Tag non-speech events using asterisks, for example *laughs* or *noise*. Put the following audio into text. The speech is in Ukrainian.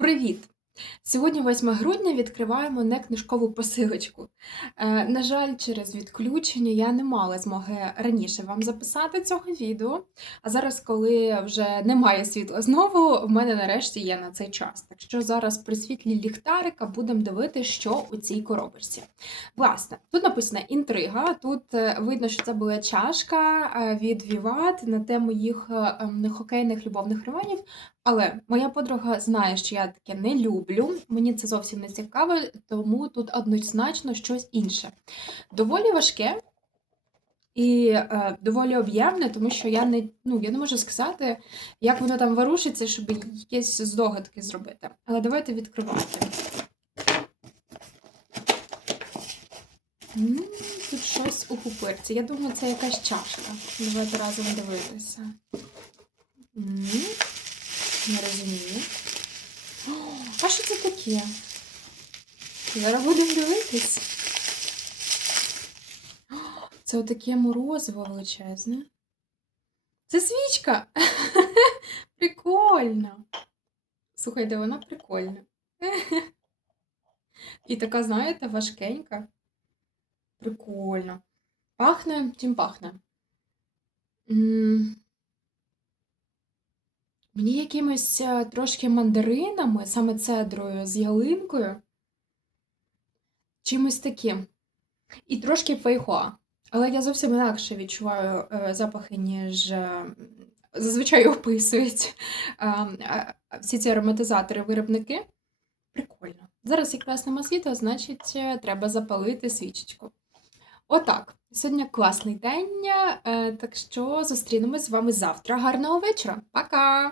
Привіт! Сьогодні 8 грудня відкриваємо некнижкову посилочку. Е, на жаль, через відключення я не мала змоги раніше вам записати цього відео. А зараз, коли вже немає світла знову, в мене нарешті є на цей час. Так що зараз при світлі ліхтарика будемо дивитися, що у цій коробочці. Власне, тут написана інтрига. Тут е, видно, що це була чашка е, від Vivat на тему їх е, ем, хокейних любовних романів. Але моя подруга знає, що я таке не люблю. Мені це зовсім не цікаво, тому тут однозначно щось інше. Доволі важке і е, доволі об'ємне, тому що я не, ну, я не можу сказати, як воно там ворушиться, щоб якісь здогадки зробити. Але давайте відкривати. М, Тут щось у пупирці. Я думаю, це якась чашка. Давайте разом дивитися. М, Не розумію. О, А що це таке? Зараз будемо дивитись. Це отаке морозиво величезне. Це свічка! *laughs* Прикольно. Слухайте, вона прикольна. *laughs* І така, знаєте, важкенька. Прикольно. Пахне, чим пахне? Мені якимось е, трошки мандаринами, саме цедрою з ялинкою, чимось таким. І трошки фейхоа. Але я зовсім інакше відчуваю е, запахи, ніж е, зазвичай описують всі ці ароматизатори-виробники. Прикольно. Зараз якраз нема світла, значить, треба запалити свічечку. Отак. Сьогодні класний день, е, так що зустрінемось з вами завтра. Гарного вечора. Пока!